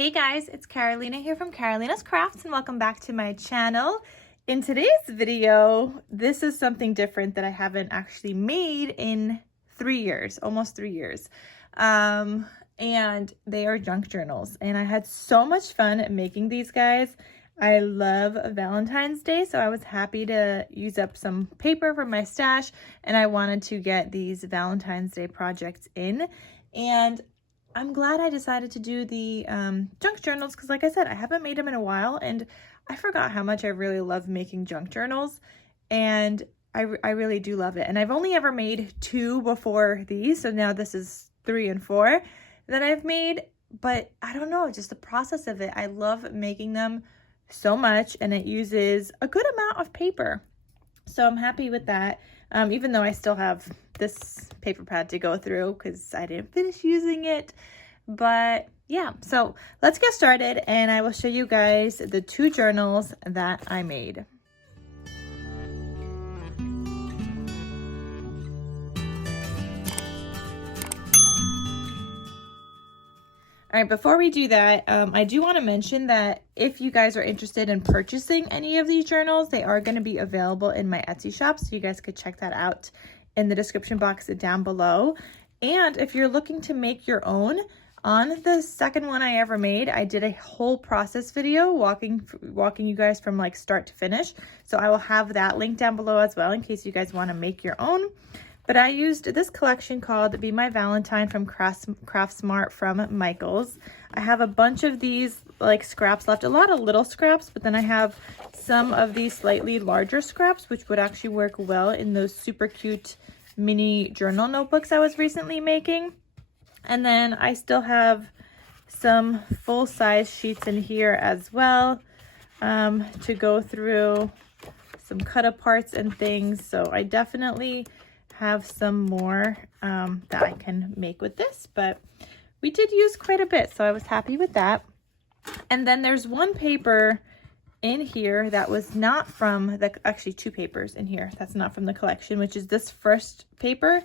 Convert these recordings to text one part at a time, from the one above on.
Hey guys, it's Carolina here from KarolinasKrafts and welcome back to my channel. In today's video, this is something different that I haven't actually made in 3 years, almost 3 years. And they are junk journals and I had so much fun making these guys. I love Valentine's Day, so I was happy to use up some paper from my stash and I wanted to get these Valentine's Day projects in. And I'm glad I decided to do the junk journals because, like I said, I haven't made them in a while and I forgot how much I really love making junk journals, and I really do love it. And I've only ever made 2 before these, so now this is 3 and 4 that I've made, but I don't know, just the process of it. I love making them so much and it uses a good amount of paper. So I'm happy with that, even though I still have this paper pad to go through because I didn't finish using it. But yeah, so let's get started and I will show you guys the 2 journals that I made. All right, before we do that, I do want to mention that if you guys are interested in purchasing any of these journals, they are going to be available in my Etsy shop, so you guys could check that out in the description box down below. And if you're looking to make your own, on the second one I ever made, I did a whole process video walking you guys from like start to finish. So I will have that link down below as well in case you guys want to make your own. But I used this collection called Be My Valentine from Craftsmart from Michaels. I have a bunch of these like scraps left, a lot of little scraps, but then I have some of these slightly larger scraps, which would actually work well in those super cute mini journal notebooks I was recently making. And then I still have some full-size sheets in here as well to go through, some cut aparts and things. So I definitely have some more that I can make with this, but we did use quite a bit, so I was happy with that. And then there's one paper in here that was not from the, actually 2 papers in here that's not from the collection, which is this first paper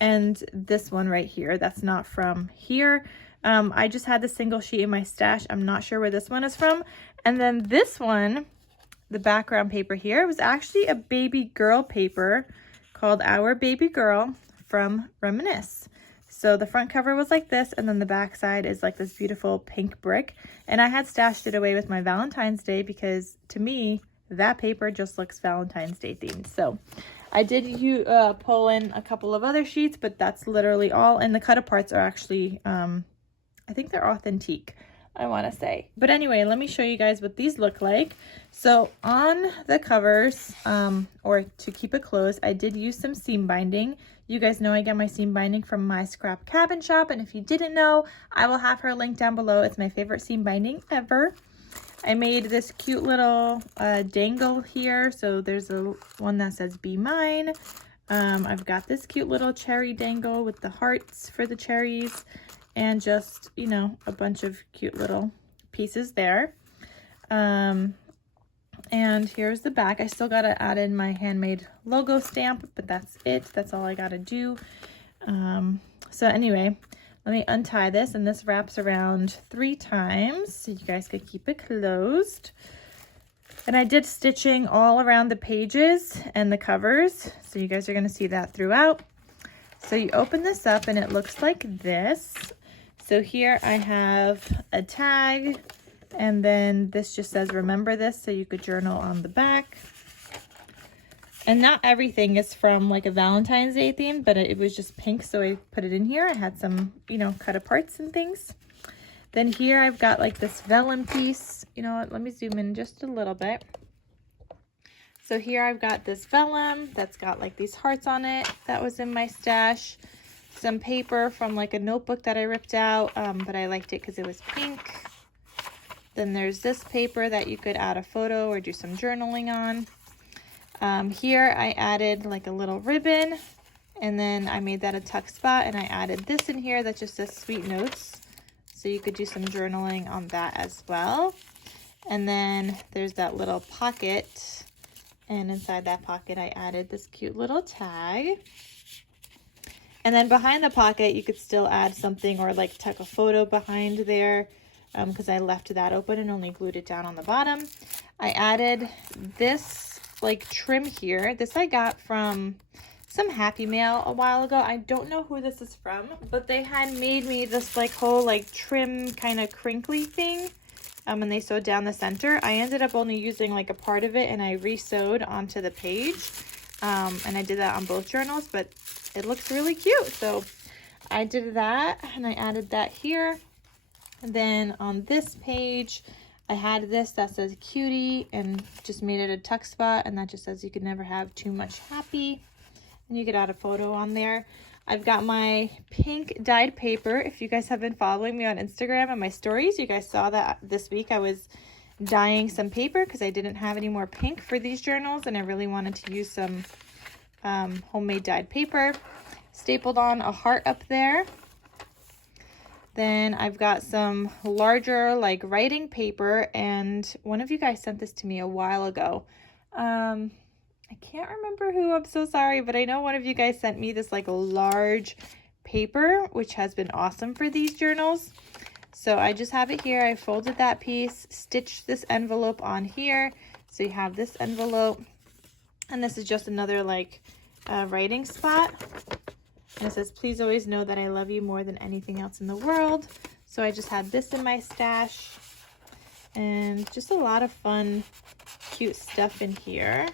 and this one right here. That's not from here. I just had the single sheet in my stash. I'm not sure where this one is from. And then this one, the background paper here, was actually a baby girl paper called Our Baby Girl from Reminisce. So the front cover was like this, and then the back side is like this beautiful pink brick. And I had stashed it away with my Valentine's Day because to me, that paper just looks Valentine's Day themed. So I did pull in a couple of other sheets, but that's literally all. And the cut aparts are actually, I think they're authentique, I want to say. But anyway, let me show you guys what these look like. So on the covers, or to keep it closed, I did use some seam binding. You guys know I get my seam binding from My Scrap Cabin Shop, and if you didn't know, I will have her link down below. It's my favorite seam binding ever. I made this cute little dangle here. So there's a one that says Be Mine. I've got this cute little cherry dangle with the hearts for the cherries and just, you know, a bunch of cute little pieces there. And here's the back. I still got to add in my handmade logo stamp, but that's it. That's all I got to do. So anyway, let me untie this, and this wraps around 3 times so you guys could keep it closed. And I did stitching all around the pages and the covers, so you guys are going to see that throughout. So you open this up and it looks like this. So here I have a tag, and then this just says remember this, so you could journal on the back. And not everything is from like a Valentine's Day theme, but it was just pink, so I put it in here. I had some, you know, cut aparts and things. Then here I've got like this vellum piece. You know what, let me zoom in just a little bit. So here I've got this vellum that's got like these hearts on it that was in my stash. Some paper from like a notebook that I ripped out, but I liked it because it was pink. Then there's this paper that you could add a photo or do some journaling on. Here I added like a little ribbon, and then I made that a tuck spot, and I added this in here that just says sweet notes, so you could do some journaling on that as well. And then there's that little pocket, and inside that pocket I added this cute little tag. And then behind the pocket you could still add something or like tuck a photo behind there. because I left that open and only glued it down on the bottom. I added this like trim here. This I got from some Happy Mail a while ago. I don't know who this is from, but they had made me this like whole like trim kind of crinkly thing. And they sewed down the center. I ended up only using like a part of it, and I re-sewed onto the page. And I did that on both journals, but it looks really cute. So I did that, and I added that here. And then on this page, I had this that says cutie and just made it a tuck spot, and that just says you could never have too much happy. And you could add a photo on there. I've got my pink dyed paper. If you guys have been following me on Instagram and my stories, you guys saw that this week I was dyeing some paper because I didn't have any more pink for these journals, and I really wanted to use some homemade dyed paper. Stapled on a heart up there. Then I've got some larger like writing paper, and one of you guys sent this to me a while ago. I can't remember who, I'm so sorry, but I know one of you guys sent me this like large paper, which has been awesome for these journals. So I just have it here. I folded that piece, stitched this envelope on here. So you have this envelope, and this is just another like writing spot. And it says, please always know that I love you more than anything else in the world. So I just had this in my stash, and just a lot of fun, cute stuff in here.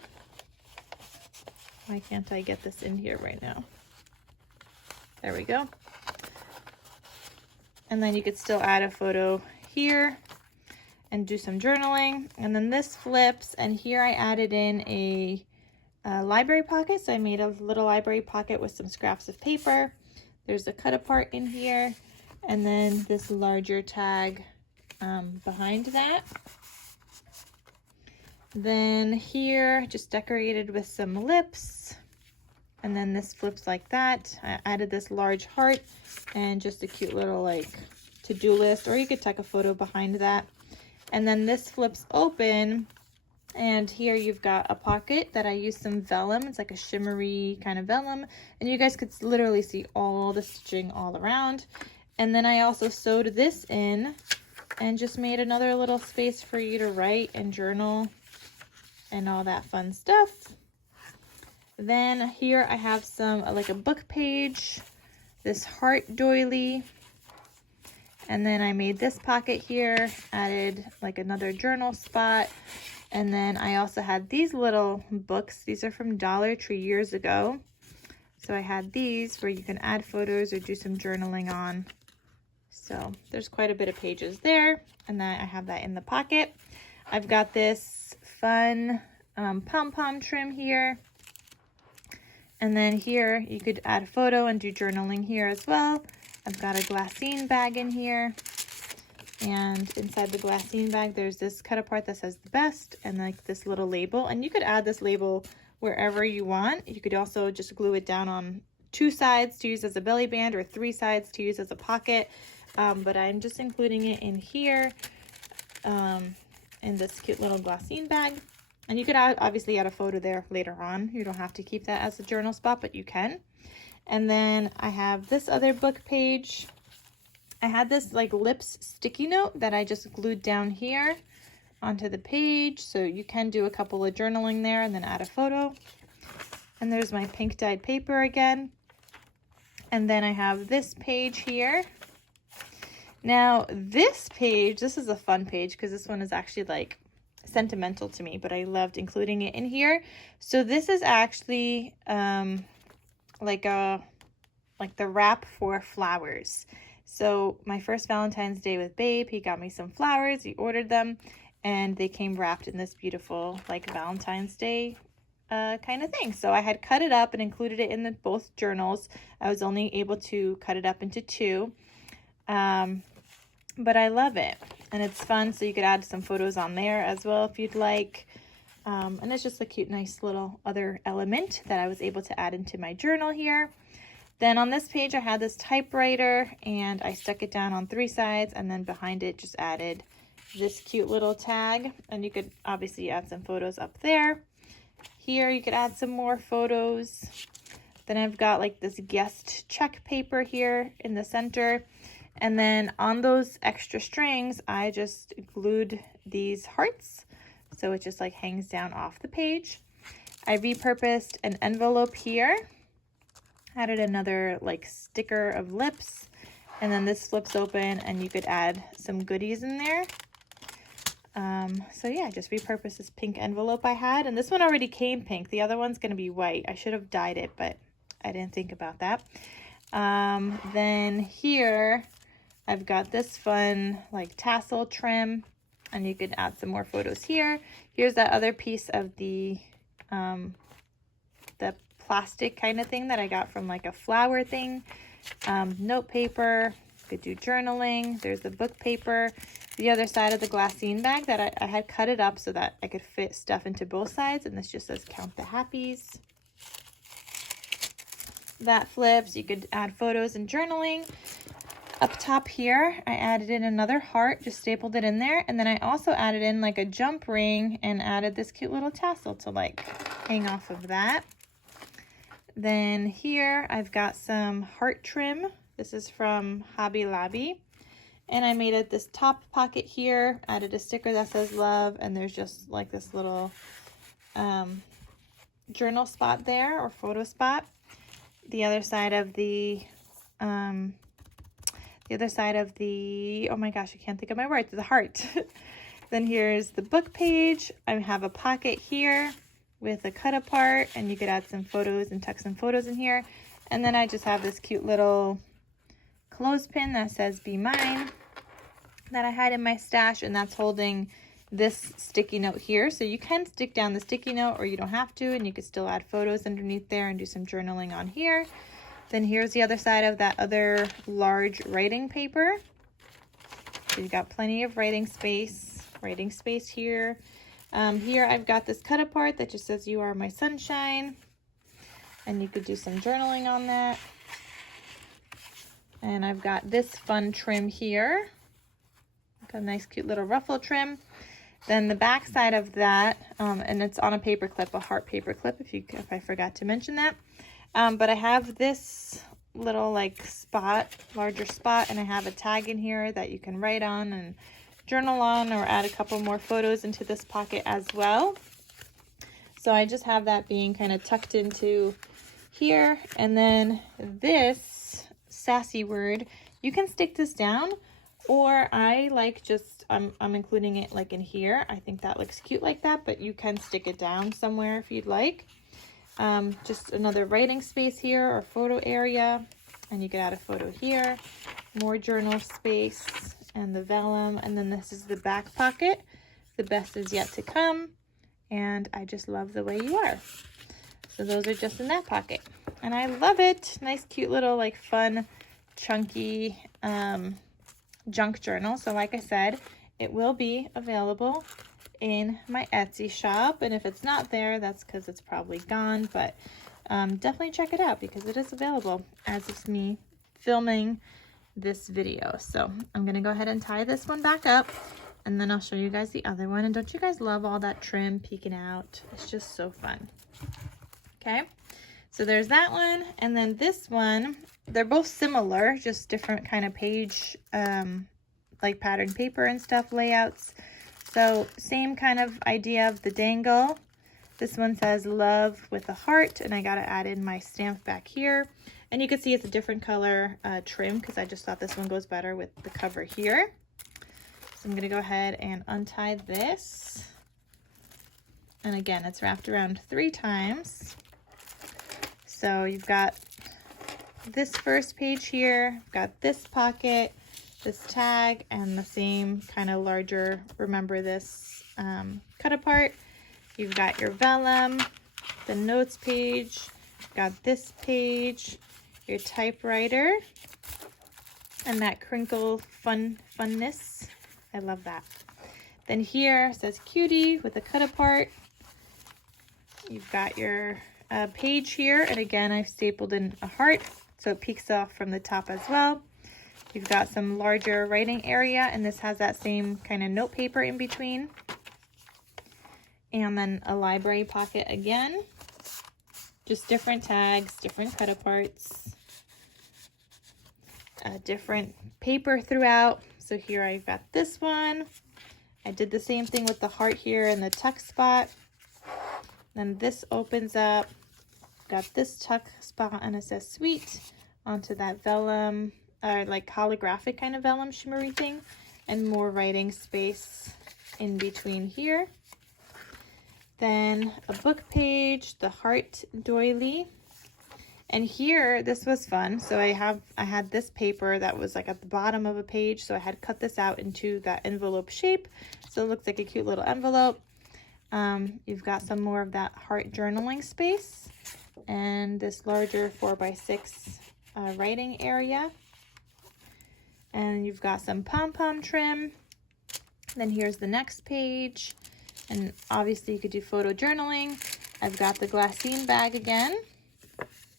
Why can't I get this in here right now? There we go. And then you could still add a photo here and do some journaling. And then this flips, and here I added in a library pocket. So I made a little library pocket with some scraps of paper. There's a cut apart in here, and then this larger tag behind that. Then here, just decorated with some lips, and then this flips like that. I added this large heart and just a cute little like to-do list, or you could take a photo behind that. And then this flips open, and here you've got a pocket that I used some vellum. It's like a shimmery kind of vellum, and you guys could literally see all the stitching all around. And then I also sewed this in and just made another little space for you to write and journal and all that fun stuff. Then here I have some like a book page, this heart doily, and then I made this pocket here, added like another journal spot. And then I also had these little books. These are from Dollar Tree years ago. So I had these where you can add photos or do some journaling on. So there's quite a bit of pages there, and then I have that in the pocket. I've got this fun pom-pom trim here. And then here you could add a photo and do journaling here as well. I've got a glassine bag in here. And inside the glassine bag, there's this cut apart that says the best, and like this little label. And you could add this label wherever you want. You could also just glue it down on 2 sides to use as a belly band, or 3 sides to use as a pocket. But I'm just including it in here in this cute little glassine bag. And you could obviously add a photo there later on. You don't have to keep that as a journal spot, but you can. And then I have this other book page. I had this like lips sticky note that I just glued down here onto the page. So you can do a couple of journaling there and then add a photo. And there's my pink dyed paper again. And then I have this page here. Now this page, this is a fun page because this one is actually like sentimental to me, but I loved including it in here. So this is actually like the wrap for flowers. So my first Valentine's Day with Babe, he got me some flowers, he ordered them, and they came wrapped in this beautiful like Valentine's Day kind of thing. So I had cut it up and included it in both journals. I was only able to cut it up into 2, but I love it, and it's fun. So you could add some photos on there as well if you'd like. And it's just a cute, nice little other element that I was able to add into my journal here. Then on this page, I had this typewriter, and I stuck it down on 3 sides, and then behind it just added this cute little tag. And you could obviously add some photos up there. Here, you could add some more photos. Then I've got like this guest check paper here in the center. And then on those extra strings, I just glued these hearts. So it just like hangs down off the page. I repurposed an envelope here. Added another like sticker of lips. And then this flips open and you could add some goodies in there. So yeah, just repurposed this pink envelope I had. And this one already came pink. The other one's going to be white. I should have dyed it, but I didn't think about that. Then here I've got this fun like tassel trim, and you could add some more photos here. Here's that other piece of the plastic kind of thing that I got from like a flower thing. Note paper, could do journaling. There's the book paper. The other side of the glassine bag that I had cut it up so that I could fit stuff into both sides, and this just says count the happies. That flips. You could add photos and journaling. Up top here, I added in another heart, just stapled it in there, and then I also added in like a jump ring and added this cute little tassel to like hang off of that. Then here I've got some heart trim. This is from Hobby Lobby. And I made it this top pocket here, added a sticker that says love, and there's just like this little journal spot there, or photo spot. The other side of the, oh my gosh, I can't think of my words, the heart. Then here's the book page. I have a pocket here with a cut apart, and you could add some photos and tuck some photos in here. And then I just have this cute little clothespin that says be mine that I had in my stash, and that's holding this sticky note here. So you can stick down the sticky note, or you don't have to, and you could still add photos underneath there and do some journaling on here. Then here's the other side of that other large writing paper. So you've got plenty of writing space here. Here I've got this cut apart that just says you are my sunshine, and you could do some journaling on that. And I've got this fun trim here, got a nice cute little ruffle trim. Then the back side of that, and it's on a paper clip, a heart paper clip, if I forgot to mention that. But I have this little like spot, larger spot, and I have a tag in here that you can write on and journal on, or add a couple more photos into this pocket as well. So I just have that being kind of tucked into here. And then this sassy word, you can stick this down, or I like just, I'm including it like in here. I think that looks cute like that, but you can stick it down somewhere if you'd like. Just another writing space here, or photo area, and you could add a photo here, more journal space, and the vellum. And then this is the back pocket. The best is yet to come, and I just love the way you are. So those are just in that pocket, and I love it. Nice cute little like fun chunky junk journal. So like I said, it will be available in my Etsy shop, and if it's not there, that's because it's probably gone, but definitely check it out because it is available as of me filming this video. So I'm gonna go ahead and tie this one back up, and then I'll show you guys the other one. And don't you guys love all that trim peeking out? It's just so fun. Okay, so there's that one, and then this one, they're both similar, just different kind of page like pattern paper and stuff layouts. So same kind of idea of the dangle. This one says love with a heart, and I got to add in my stamp back here. And you can see it's a different color trim because I just thought this one goes better with the cover here. So I'm going to go ahead and untie this. And again, it's wrapped around 3 times. So you've got this first page here, got this pocket, this tag, and the same kind of larger, remember this cut apart. You've got your vellum, the notes page, got this page, your typewriter, and that crinkle funness. I love that. Then here it says cutie with a cut apart. You've got your page here, and again I've stapled in a heart so it peeks off from the top as well. You've got some larger writing area, and this has that same kind of note paper in between. And then a library pocket again. Just different tags, different cut aparts. different paper throughout. So here I've got this one. I did the same thing with the heart here in the tuck spot. Then this opens up. Got this tuck spot and it says sweet onto that vellum, like holographic kind of vellum shimmery thing, and more writing space in between here. Then a book page, the heart doily. And here, this was fun. So I had this paper that was like at the bottom of a page. So I had cut this out into that envelope shape. So it looks like a cute little envelope. You've got some more of that heart journaling space and this larger 4x6 writing area. And you've got some pom-pom trim. Then here's the next page. And obviously you could do photo journaling. I've got the glassine bag again.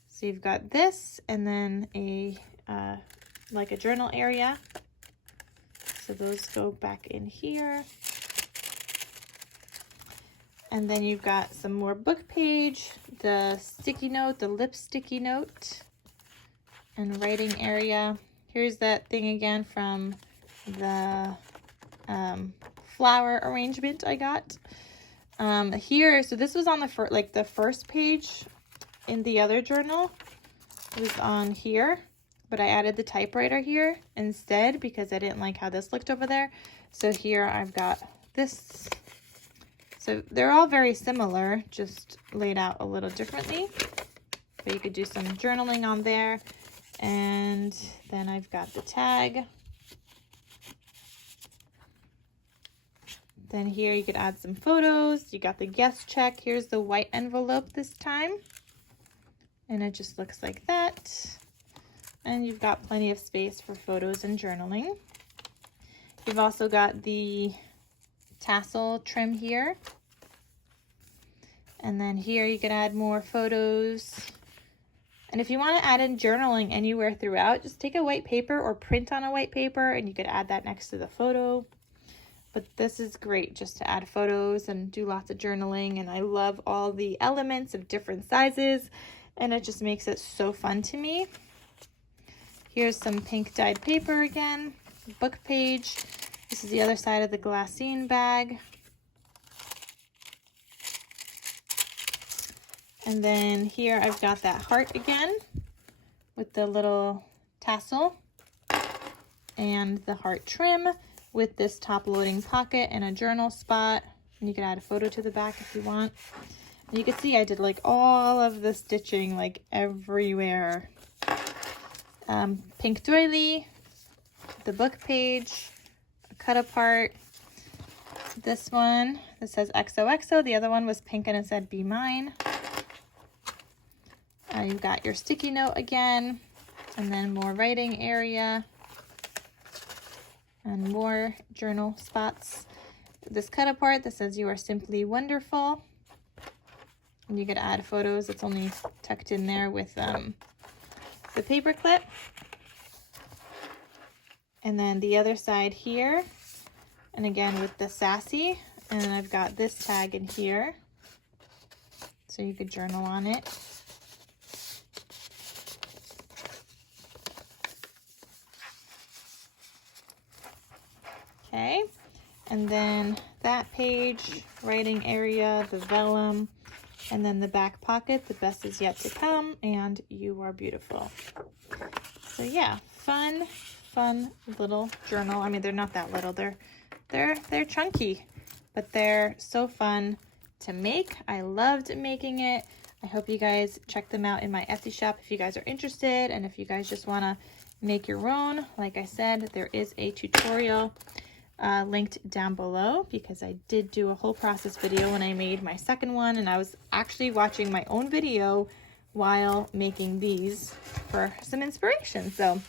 So you've got this and then a like a journal area. So those go back in here. And then you've got some more book page, the sticky note, the lip sticky note, and writing area. Here's that thing again from the flower arrangement I got. Here, so this was on the first page in the other journal. It was on here, but I added the typewriter here instead because I didn't like how this looked over there. So here I've got this. So they're all very similar, just laid out a little differently. But you could do some journaling on there. And then I've got the tag. Then here you could add some photos. You got the guest check. Here's the white envelope this time. And it just looks like that. And you've got plenty of space for photos and journaling. You've also got the tassel trim here. And then here you can add more photos. And if you want to add in journaling anywhere throughout, just take a white paper or print on a white paper and you could add that next to the photo. But this is great just to add photos and do lots of journaling. And I love all the elements of different sizes. And it just makes it so fun to me. Here's some pink dyed paper again, book page. This is the other side of the glassine bag. And then here I've got that heart again with the little tassel and the heart trim with this top loading pocket and a journal spot. And you can add a photo to the back if you want. You can see I did like all of the stitching like everywhere. Pink doily, the book page, a cut apart. This one that says XOXO. The other one was pink and it said Be Mine. You've got your sticky note again, and then more writing area and more journal spots. This cut apart that says You Are Simply Wonderful. And you could add photos. It's only tucked in there with the paper clip. And then the other side here, and again with the sassy. And then I've got this tag in here, so you could journal on it. Okay, and then that page, writing area, the vellum, and then the back pocket, the best is yet to come, and You Are Beautiful. So yeah, fun little journal. I mean, they're not that little. They're chunky, but they're so fun to make. I loved making it. I hope you guys check them out in my Etsy shop if you guys are interested, and if you guys just want to make your own. Like I said, there is a tutorial linked down below because I did do a whole process video when I made my second one, and I was actually watching my own video while making these for some inspiration. So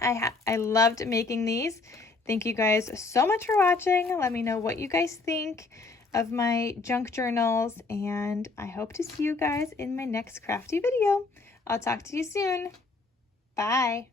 I loved making these. Thank you guys so much for watching. Let me know what you guys think of my junk journals, and I hope to see you guys in my next crafty video. I'll talk to you soon. Bye.